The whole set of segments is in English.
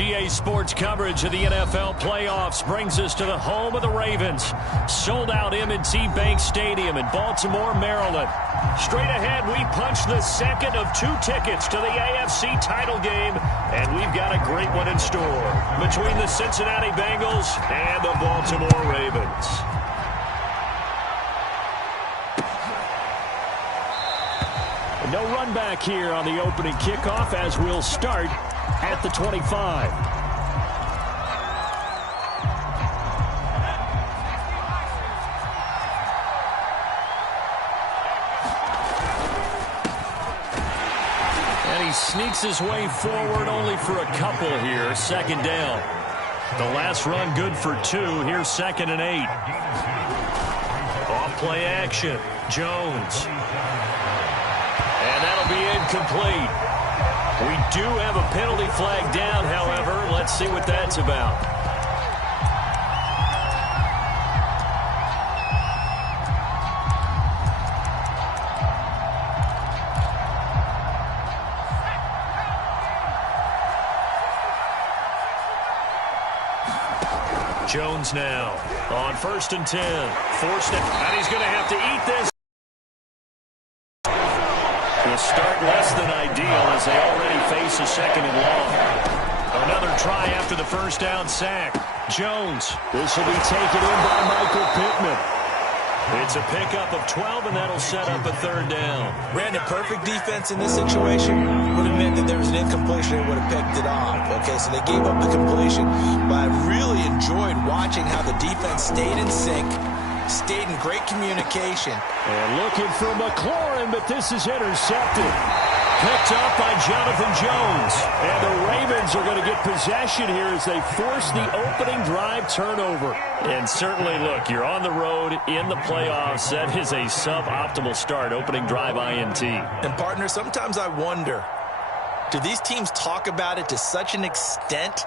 UGA Sports coverage of the NFL playoffs brings us to the home of the Ravens. Sold out M&T Bank Stadium in Baltimore, Maryland. Straight ahead, we punch the second of 2 tickets to the AFC title game, and we've got a great one in store between the Cincinnati Bengals and the Baltimore Ravens. No run back here on the opening kickoff as we'll start at the 25. And he sneaks his way forward only for a couple here. Second down. The last run good for 2. Here's 2nd and 8. Off play action. Jones. And that'll be incomplete. We do have a penalty flag down, however. Let's see what that's about. Jones now on 1st and 10. Forced it, and he's going to have to eat this. The start less than ideal as they already face a 2nd and long. Another try after the first down sack. Jones. This will be taken in by Michael Pittman. It's a pickup of 12, and that'll set up a 3rd down. Brandon, perfect defense in this situation would have meant that there was an incompletion and would have picked it off. Okay, so they gave up the completion. But I really enjoyed watching how the defense stayed in sync, stayed in great communication. And looking for McLaurin, but this is intercepted. Picked up by Jonathan Jones. And the Ravens are going to get possession here as they force the opening drive turnover. And certainly, look, you're on the road in the playoffs. That is a suboptimal start, opening drive INT. And, partner, sometimes I wonder, do these teams talk about it to such an extent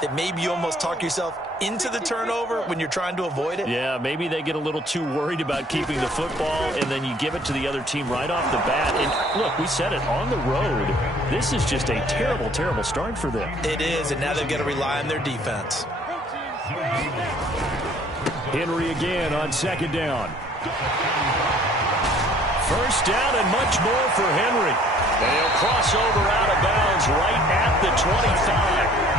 that maybe you almost talk yourself into the turnover when you're trying to avoid it? Yeah, maybe they get a little too worried about keeping the football, and then you give it to the other team right off the bat. And look, we said it, on the road, this is just a terrible, terrible start for them. It is, and now they've got to rely on their defense. Henry again on 2nd down. 1st down and much more for Henry. And he'll cross over out of bounds right at the 25.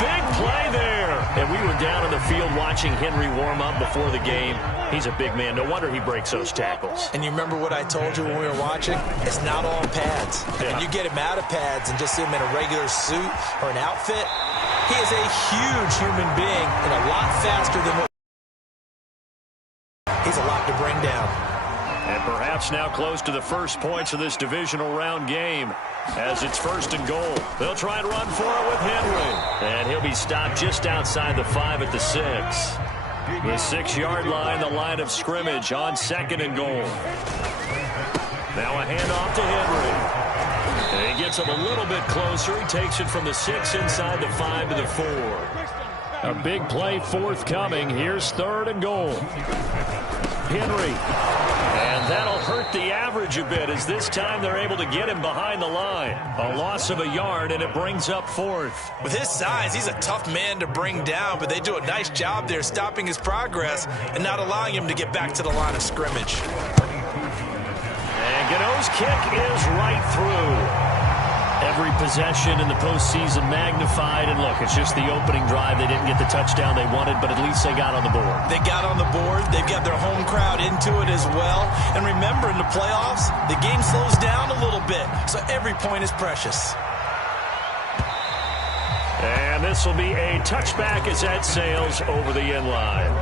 Big play there. And we were down in the field watching Henry warm up before the game. He's a big man. No wonder he breaks those tackles. And you remember what I told you when we were watching? It's not all pads. Yeah. When you get him out of pads and just see him in a regular suit or an outfit, he is a huge human being and a lot faster than what he's a lot to bring down. And perhaps now close to the first points of this divisional round game as it's 1st and goal. They'll try and run for it with Henry. And he'll be stopped just outside the 5 at the 6. The 6-yard line, the line of scrimmage on 2nd and goal. Now a handoff to Henry. And he gets him a little bit closer. He takes it from the 6 inside the 5 to the 4. A big play forthcoming. Here's 3rd and goal. Henry. And that'll hurt the average a bit as this time they're able to get him behind the line. A loss of a yard, and it brings up 4th. With his size, he's a tough man to bring down, but they do a nice job there stopping his progress and not allowing him to get back to the line of scrimmage. And Gano's kick is right through. Every possession in the postseason magnified. And look, it's just the opening drive. They didn't get the touchdown they wanted, but at least they got on the board. They got on the board. They've got their home crowd into it as well. And remember, in the playoffs, the game slows down a little bit, so every point is precious. And this will be a touchback as that sails over the end line.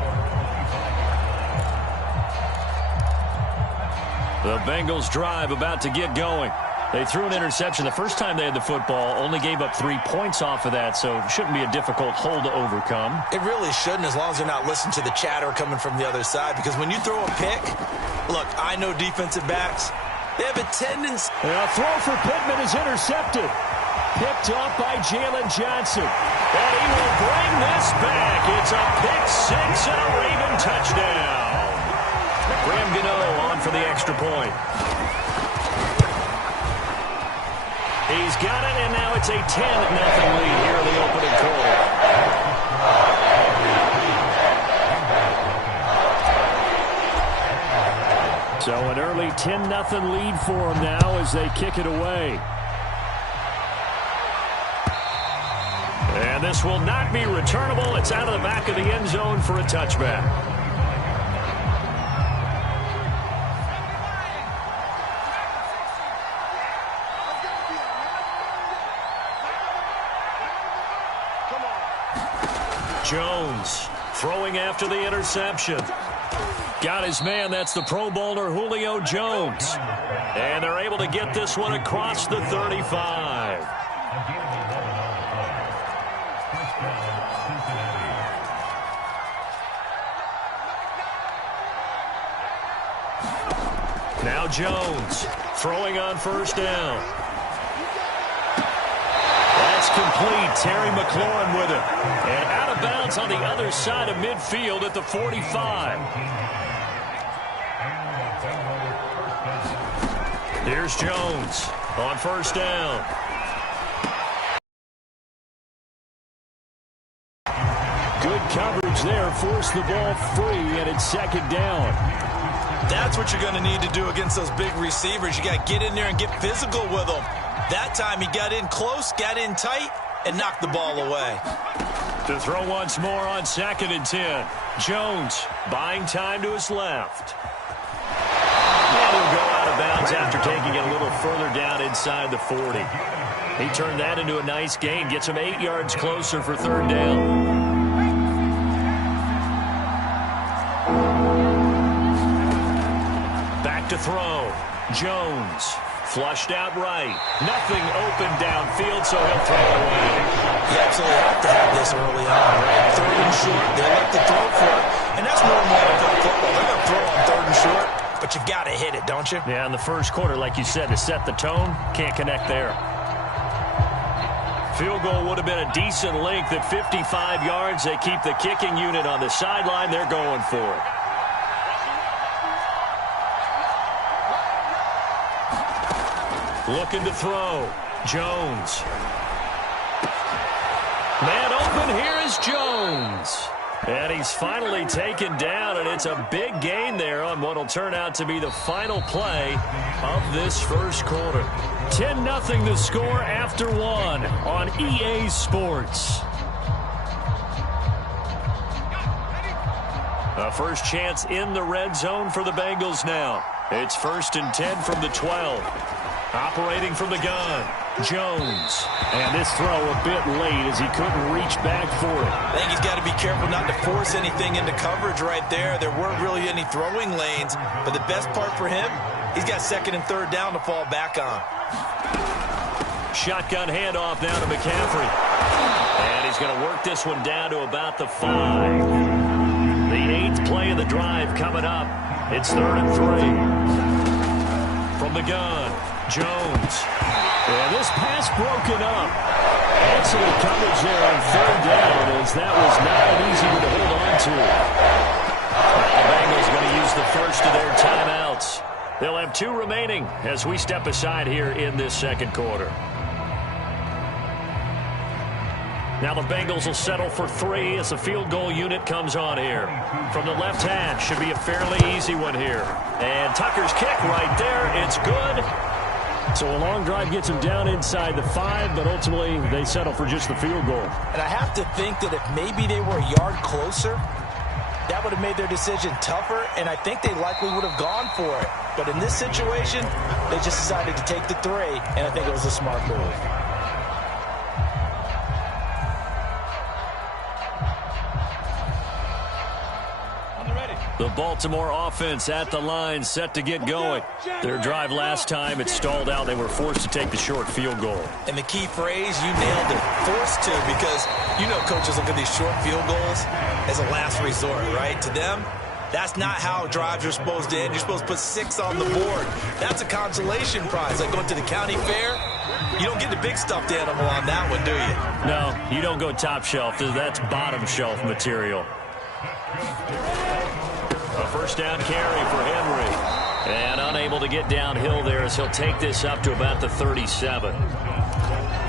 The Bengals drive about to get going. They threw an interception the first time they had the football, only gave up 3 points off of that, so it shouldn't be a difficult hole to overcome. It really shouldn't, as long as you're not listening to the chatter coming from the other side, because when you throw a pick, look, I know defensive backs, they have a tendency. A throw for Pittman is intercepted. Picked up by Jalen Johnson. And he will bring this back. It's a pick 6 and a Raven touchdown. Graham Gano on for the extra point. He's got it, and now it's a 10-0 lead here in the opening quarter. So an early 10-0 lead for them now as they kick it away. And this will not be returnable. It's out of the back of the end zone for a touchback. Jones throwing after the interception. Got his man. That's the Pro Bowler Julio Jones. And they're able to get this one across the 35. Now Jones throwing on first down. That's complete. Terry McLaurin with it. And out of bounds on the other side of midfield at the 45. Here's Jones on first down. Good coverage there. Forced the ball free, and it's second down. That's what you're going to need to do against those big receivers. You got to get in there and get physical with them. That time he got in close, got in tight, and knocked the ball away. To throw once more on 2nd and 10. Jones buying time to his left. And he'll go out of bounds after taking it a little further down inside the 40. He turned that into a nice gain. Gets him 8 yards closer for third down. Back to throw. Jones. Flushed out right. Nothing open downfield, so he'll throw it away. You absolutely have to have this early on, right? 3rd and short. They like to throw for it. And that's normal NFL football. They're going to throw on 3rd and short, but you got to hit it, don't you? Yeah, in the first quarter, like you said, to set the tone, can't connect there. Field goal would have been a decent length at 55 yards. They keep the kicking unit on the sideline. They're going for it. Looking to throw. Jones. Man open. Here is Jones. And he's finally taken down, and it's a big gain there on what will turn out to be the final play of this first quarter. 10-0 the score after one on EA Sports. A first chance in the red zone for the Bengals now. It's 1st and 10 from the 12. Operating from the gun, Jones. And this throw a bit late as he couldn't reach back for it. I think he's got to be careful not to force anything into coverage right there. There weren't really any throwing lanes, but the best part for him, he's got 2nd and 3rd down to fall back on. Shotgun handoff now to McCaffrey. And he's going to work this one down to about the 5. The 8th play of the drive coming up. It's 3rd and 3. From the gun. Jones. And this pass broken up. Excellent coverage there on 3rd down, as that was not an easy one to hold on to. The Bengals going to use the first of their timeouts. They'll have 2 remaining as we step aside here in this second quarter. Now the Bengals will settle for 3 as the field goal unit comes on here. From the left hand, should be a fairly easy one here. And Tucker's kick right there. It's good. So a long drive gets him down inside the 5, but ultimately they settle for just the field goal. And I have to think that if maybe they were a yard closer, that would have made their decision tougher, and I think they likely would have gone for it. But in this situation, they just decided to take the 3, and I think it was a smart move. The Baltimore offense at the line, set to get going. Their drive last time, it stalled out. They were forced to take the short field goal. And the key phrase, you nailed it, forced to, because you know coaches look at these short field goals as a last resort, right? To them, that's not how drives are supposed to end. You're supposed to put 6 on the board. That's a consolation prize. Like going to the county fair, you don't get the big stuffed animal on that one, do you? No, you don't go top shelf. That's bottom shelf material. A first down carry for Henry. And unable to get downhill there as he'll take this up to about the 37.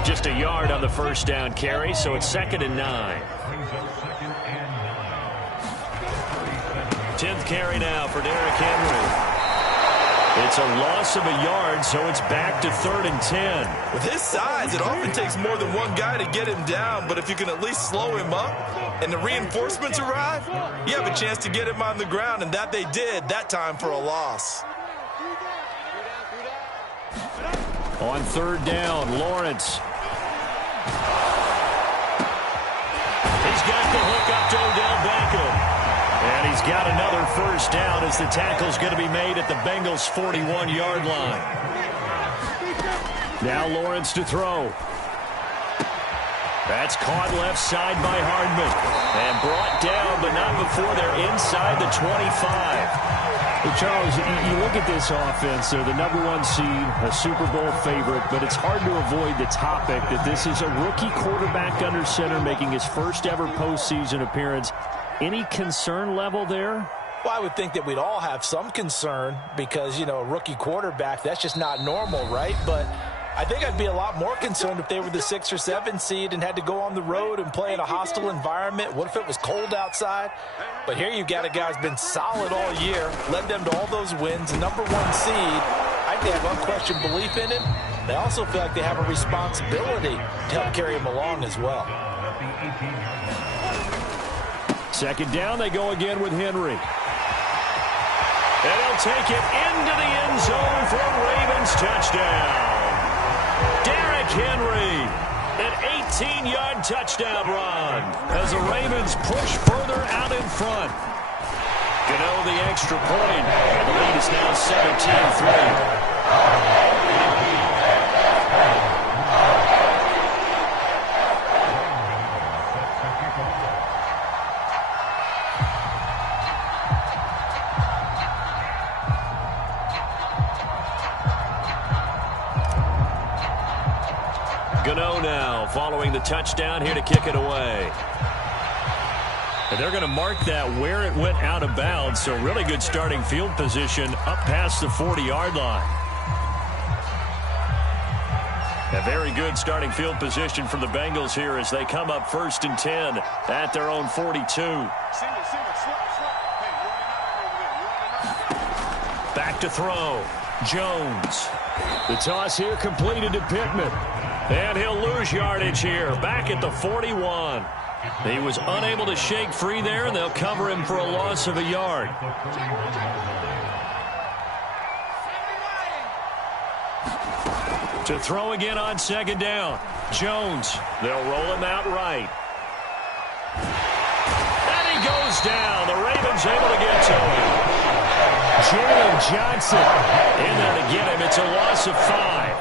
Just a yard on the first down carry, so it's 2nd and 9. 10th carry now for Derrick Henry. It's a loss of a yard, so it's back to 3rd and 10. With his size, it often takes more than one guy to get him down, but if you can at least slow him up and the reinforcements arrive, you have a chance to get him on the ground, and that they did that time for a loss. On 3rd down, Lawrence. He's got the hook up to Odell Beckham. And he's got another first down as the tackle's going to be made at the Bengals' 41-yard line. Now Lawrence to throw. That's caught left side by Hardman. And brought down, but not before they're inside the 25. Well, Charles, you look at this offense, they're the #1 seed, a Super Bowl favorite, but it's hard to avoid the topic that this is a rookie quarterback under center making his first ever postseason appearance. Any concern level there? Well, I would think that we'd all have some concern because, you know, a rookie quarterback, that's just not normal, right? But I think I'd be a lot more concerned if they were the 6 or 7 seed and had to go on the road and play in a hostile environment. What if it was cold outside? But here you got a guy who's been solid all year, led them to all those wins, a #1 seed. I think they have unquestioned belief in him. They also feel like they have a responsibility to help carry him along as well. 2nd down, they go again with Henry. And he'll take it into the end zone for a Ravens touchdown. Derrick Henry, an 18-yard touchdown run as the Ravens push further out in front. Gano the extra point, and the lead is now 17-3. Gano now following the touchdown here to kick it away. And they're going to mark that where it went out of bounds, so really good starting field position up past the 40-yard line. A very good starting field position for the Bengals here as they come up 1st and 10 at their own 42. Back to throw. Jones. The toss here completed to Pittman. And he'll lose yardage here, back at the 41. He was unable to shake free there, and they'll cover him for a loss of a yard. To throw again on 2nd down. Jones. They'll roll him out right. And he goes down. The Ravens able to get to him. Jalen Johnson in there to get him. It's a loss of 5.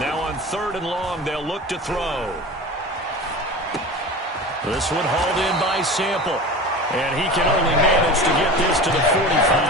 Now on 3rd and long, they'll look to throw. This one hauled in by Sample. And he can only manage to get this to the 45.